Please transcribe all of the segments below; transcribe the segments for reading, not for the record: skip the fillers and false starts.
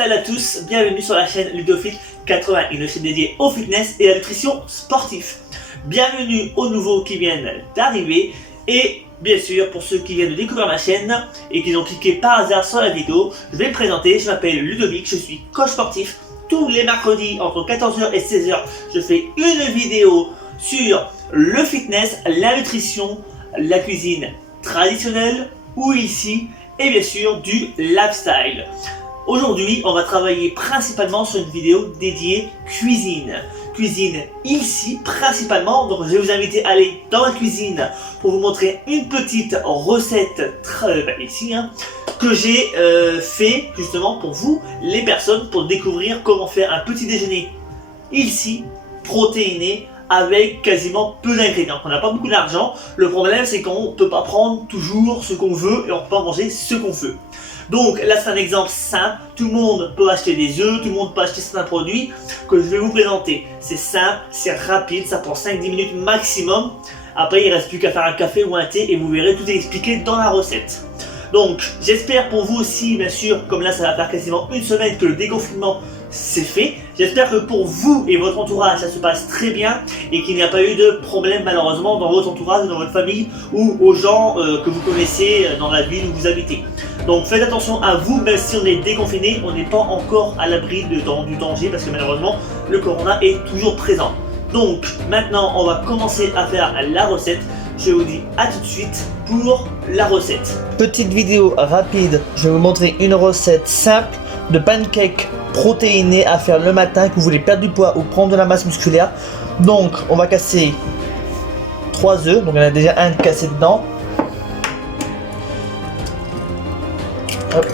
Salut à tous, bienvenue sur la chaîne Ludofit 80, une chaîne dédiée au fitness et à la nutrition sportive. Bienvenue aux nouveaux qui viennent d'arriver et bien sûr pour ceux qui viennent de découvrir ma chaîne et qui ont cliqué par hasard sur la vidéo, je vais me présenter, je m'appelle Ludovic, je suis coach sportif. Tous les mercredis entre 14h et 16h, je fais une vidéo sur le fitness, la nutrition, la cuisine traditionnelle ou ici et bien sûr du lifestyle. Aujourd'hui, on va travailler principalement sur une vidéo dédiée cuisine. Cuisine ici principalement, donc je vais vous inviter à aller dans la cuisine pour vous montrer une petite recette ici que j'ai fait justement pour vous les personnes pour découvrir comment faire un petit déjeuner ici protéiné avec quasiment peu d'ingrédients. On n'a pas beaucoup d'argent. Le problème c'est qu'on ne peut pas prendre toujours ce qu'on veut et on ne peut pas manger ce qu'on veut. Donc là c'est un exemple simple, tout le monde peut acheter des œufs, tout le monde peut acheter certains produits que je vais vous présenter. C'est simple, c'est rapide, ça prend 5-10 minutes maximum. Après il ne reste plus qu'à faire un café ou un thé et vous verrez tout est expliqué dans la recette. Donc j'espère pour vous aussi bien sûr, comme là ça va faire quasiment une semaine que le déconfinement c'est fait. J'espère que pour vous et votre entourage ça se passe très bien et qu'il n'y a pas eu de problème malheureusement dans votre entourage, dans votre famille ou aux gens que vous connaissez dans la ville où vous habitez. Donc faites attention à vous, même si on est déconfiné, on n'est pas encore à l'abri du danger parce que malheureusement le corona est toujours présent. Donc maintenant on va commencer à faire la recette. Je vous dis à tout de suite pour la recette. Petite vidéo rapide, je vais vous montrer une recette simple de pancakes protéinés à faire le matin que vous voulez perdre du poids ou prendre de la masse musculaire. Donc on va casser 3 œufs, donc on a déjà un cassé dedans. Hop.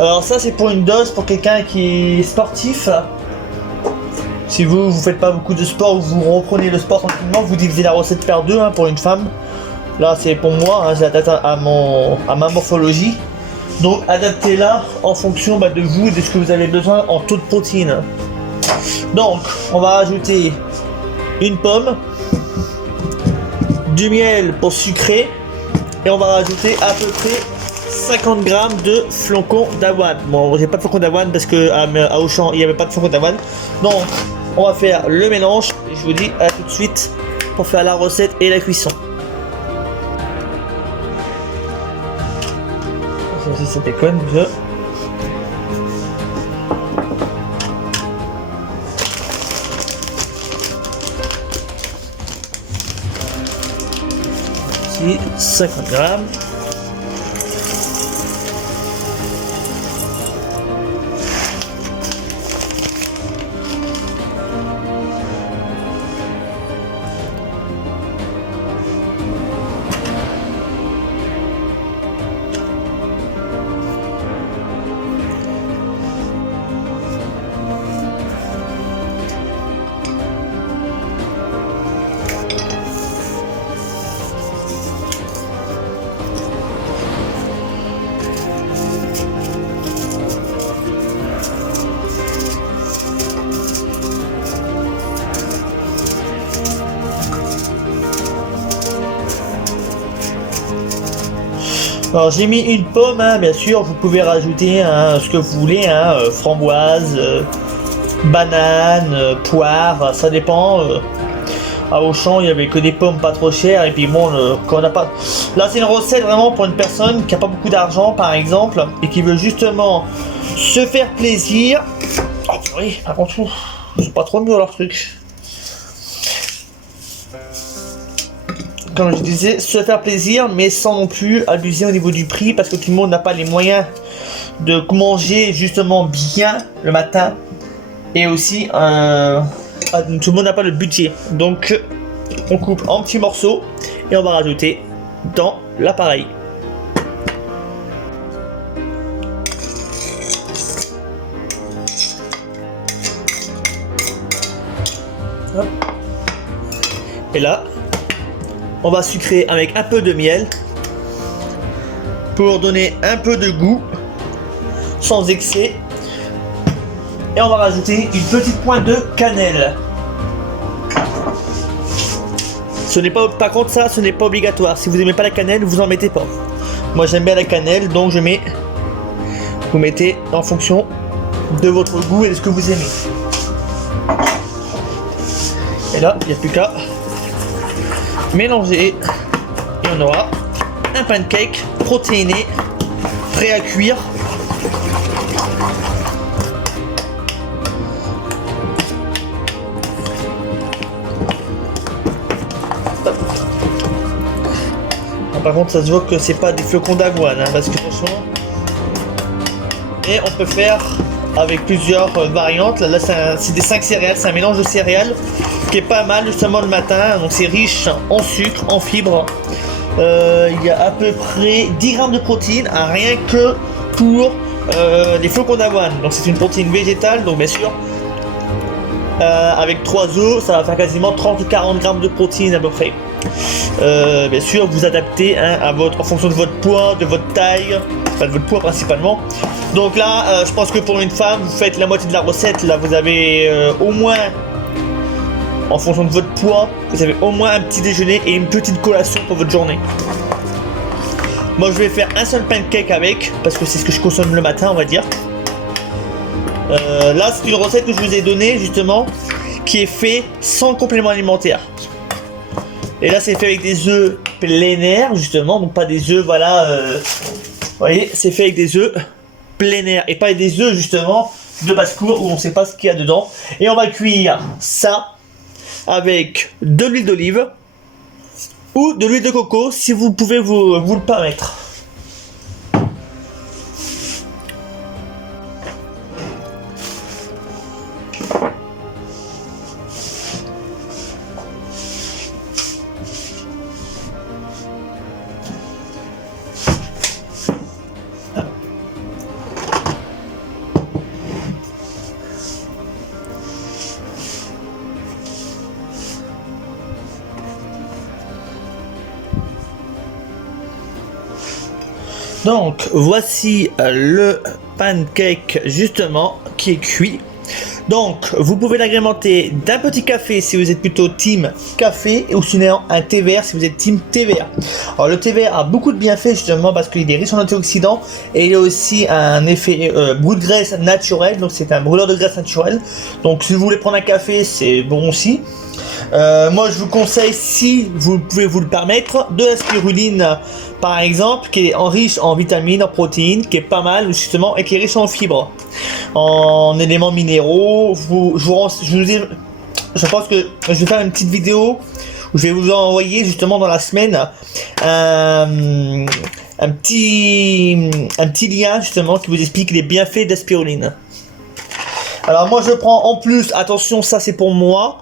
Alors ça c'est pour une dose pour quelqu'un qui est sportif. Si vous faites pas beaucoup de sport ou vous reprenez le sport tranquillement, vous divisez la recette par 2 pour une femme. Là c'est pour moi, j'ai la tête à ma morphologie. Donc adaptez-la en fonction de vous et de ce que vous avez besoin en taux de protéines. Donc on va rajouter une pomme, du miel pour sucrer et on va rajouter à peu près 50 g de flocons d'avoine. Bon, j'ai pas de flocons d'avoine parce que à Auchan il n'y avait pas de flocons d'avoine. Donc on va faire le mélange et je vous dis à tout de suite pour faire la recette et la cuisson. Ça aussi ça déconne déjà. Ici 50 g. Alors j'ai mis une pomme, bien sûr, vous pouvez rajouter ce que vous voulez, framboise, banane, poire, ça dépend. À Auchan il y avait que des pommes pas trop chères et puis bon, quand on n'a pas... Là c'est une recette vraiment pour une personne qui a pas beaucoup d'argent par exemple et qui veut justement se faire plaisir. Oh oui, par contre, c'est pas trop mieux leur truc. Comme je disais, se faire plaisir mais sans non plus abuser au niveau du prix parce que tout le monde n'a pas les moyens de manger justement bien le matin et aussi tout le monde n'a pas le budget. Donc on coupe en petits morceaux et on va rajouter dans l'appareil. Et là on va sucrer avec un peu de miel pour donner un peu de goût sans excès. Et on va rajouter une petite pointe de cannelle. Ce n'est pas, par contre ça, ce n'est pas obligatoire. Si vous n'aimez pas la cannelle, vous en mettez pas. Moi j'aime bien la cannelle, donc je mets Vous mettez en fonction de votre goût et de ce que vous aimez. Et là, il n'y a plus qu'à mélanger et on aura un pancake protéiné prêt à cuire. Par contre, ça se voit que c'est pas des flocons d'avoine, hein, parce que franchement, et on peut faire avec plusieurs variantes. Là c'est des 5 céréales, c'est un mélange de céréales qui est pas mal justement le matin. Donc c'est riche en sucre, en fibres. Il y a à peu près 10 grammes de protéines, hein, rien que pour les flocons d'avoine. Donc c'est une protéine végétale, donc bien sûr. Avec 3 œufs, ça va faire quasiment 30 ou 40 grammes de protéines à peu près. Bien sûr, vous adaptez hein, en fonction de votre poids, de votre taille, enfin de votre poids principalement. Donc là, je pense que pour une femme, vous faites la moitié de la recette. Là, vous avez au moins, en fonction de votre poids, vous avez au moins un petit déjeuner et une petite collation pour votre journée. Moi, je vais faire un seul pancake avec, parce que c'est ce que je consomme le matin, on va dire. Là, c'est une recette que je vous ai donnée justement, qui est fait sans complément alimentaire. Et là, c'est fait avec des œufs plein air justement, donc pas des œufs, voilà. Vous voyez, c'est fait avec des œufs plein air et pas avec des œufs justement de basse-cour où on ne sait pas ce qu'il y a dedans. Et on va cuire ça avec de l'huile d'olive ou de l'huile de coco si vous pouvez vous le permettre. Donc voici le pancake justement qui est cuit. Donc vous pouvez l'agrémenter d'un petit café si vous êtes plutôt team café ou sinon un thé vert si vous êtes team thé vert. Alors le thé vert a beaucoup de bienfaits justement parce qu'il est riche en antioxydants et il a aussi un effet brûle de graisse naturel, donc c'est un brûleur de graisse naturel. Donc si vous voulez prendre un café, c'est bon aussi. Moi je vous conseille, si vous pouvez vous le permettre, de la spiruline par exemple, qui est riche en vitamines, en protéines, qui est pas mal justement et qui est riche en fibres, en éléments minéraux. Je pense que je vais faire une petite vidéo où je vais vous envoyer justement dans la semaine un petit lien justement qui vous explique les bienfaits de la spiruline. Alors moi je prends en plus, attention, ça c'est pour moi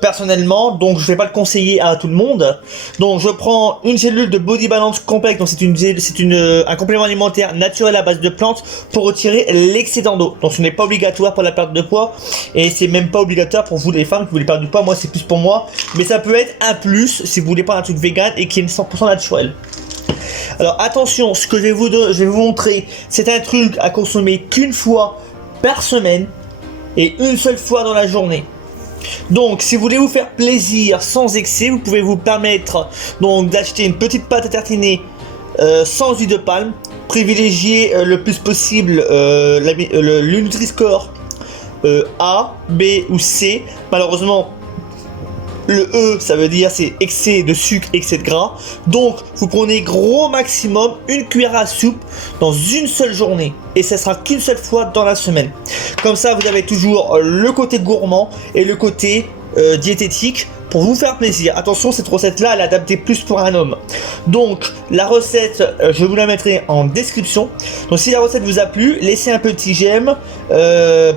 personnellement, donc je vais pas le conseiller à tout le monde. Donc je prends une cellule de Body Balance Complex, donc c'est un complément alimentaire naturel à base de plantes pour retirer l'excédent d'eau. Donc ce n'est pas obligatoire pour la perte de poids et c'est même pas obligatoire pour vous les femmes qui voulez perdre du poids. Moi c'est plus pour moi, mais ça peut être un plus si vous voulez pas un truc vegan et qui est 100% naturel. Alors attention, ce que je vais vous montrer, c'est un truc à consommer qu'une fois par semaine et une seule fois dans la journée. Donc si vous voulez vous faire plaisir sans excès, vous pouvez vous permettre donc d'acheter une petite pâte à tartiner sans huile de palme. Privilégiez le plus possible le Nutri-Score A, B ou C. Malheureusement le E, ça veut dire c'est excès de sucre, excès de gras. Donc vous prenez gros maximum une cuillère à soupe dans une seule journée. Et ça sera qu'une seule fois dans la semaine. Comme ça vous avez toujours le côté gourmand et le côté diététique pour vous faire plaisir. Attention, cette recette là elle est adaptée plus pour un homme. Donc la recette, je vous la mettrai en description. Donc si la recette vous a plu, laissez un petit j'aime,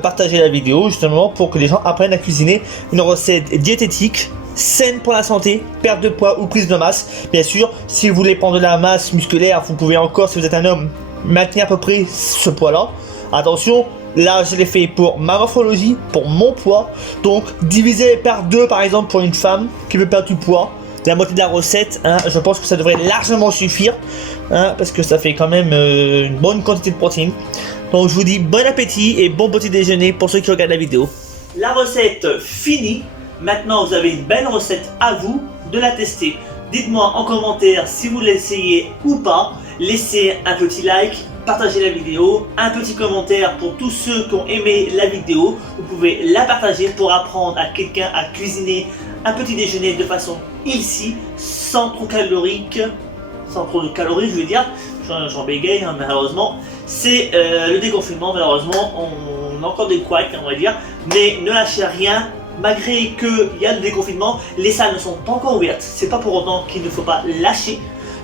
partagez la vidéo justement pour que les gens apprennent à cuisiner une recette diététique, saine pour la santé, perte de poids ou prise de masse. Bien sûr, si vous voulez prendre de la masse musculaire, vous pouvez encore, si vous êtes un homme, maintenir à peu près ce poids là. Attention, là je l'ai fait pour ma morphologie, pour mon poids. Donc divisé par 2 par exemple pour une femme qui veut perdre du poids, la moitié de la recette, hein, je pense que ça devrait largement suffire, hein, parce que ça fait quand même une bonne quantité de protéines. Donc je vous dis bon appétit et bon petit déjeuner pour ceux qui regardent la vidéo. La recette finie. Maintenant vous avez une belle recette, à vous de la tester. Dites-moi en commentaire si vous l'essayez ou pas. Laissez un petit like, partagez la vidéo, un petit commentaire pour tous ceux qui ont aimé la vidéo, vous pouvez la partager pour apprendre à quelqu'un à cuisiner un petit déjeuner de façon healthy, sans trop calorique, sans trop de calories je veux dire, j'en bégaye hein, malheureusement, c'est le déconfinement malheureusement, on a encore des couacs on va dire, mais ne lâchez rien. Malgré qu'il y a le déconfinement, les salles ne sont pas encore ouvertes, c'est pas pour autant qu'il ne faut pas lâcher,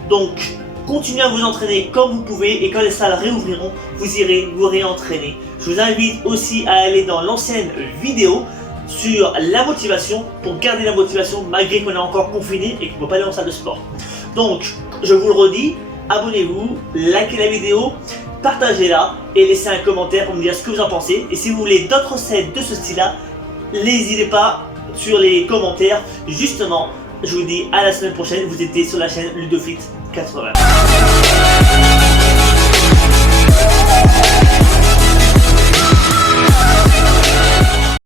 donc continuez à vous entraîner comme vous pouvez et quand les salles réouvriront, vous irez vous réentraîner. Je vous invite aussi à aller dans l'ancienne vidéo sur la motivation pour garder la motivation malgré qu'on est encore confiné et qu'on ne peut pas aller en salle de sport. Donc, je vous le redis, abonnez-vous, likez la vidéo, partagez-la et laissez un commentaire pour me dire ce que vous en pensez. Et si vous voulez d'autres scènes de ce style-là, n'hésitez pas sur les commentaires. Justement, je vous dis à la semaine prochaine, vous étiez sur la chaîne Ludofit 80.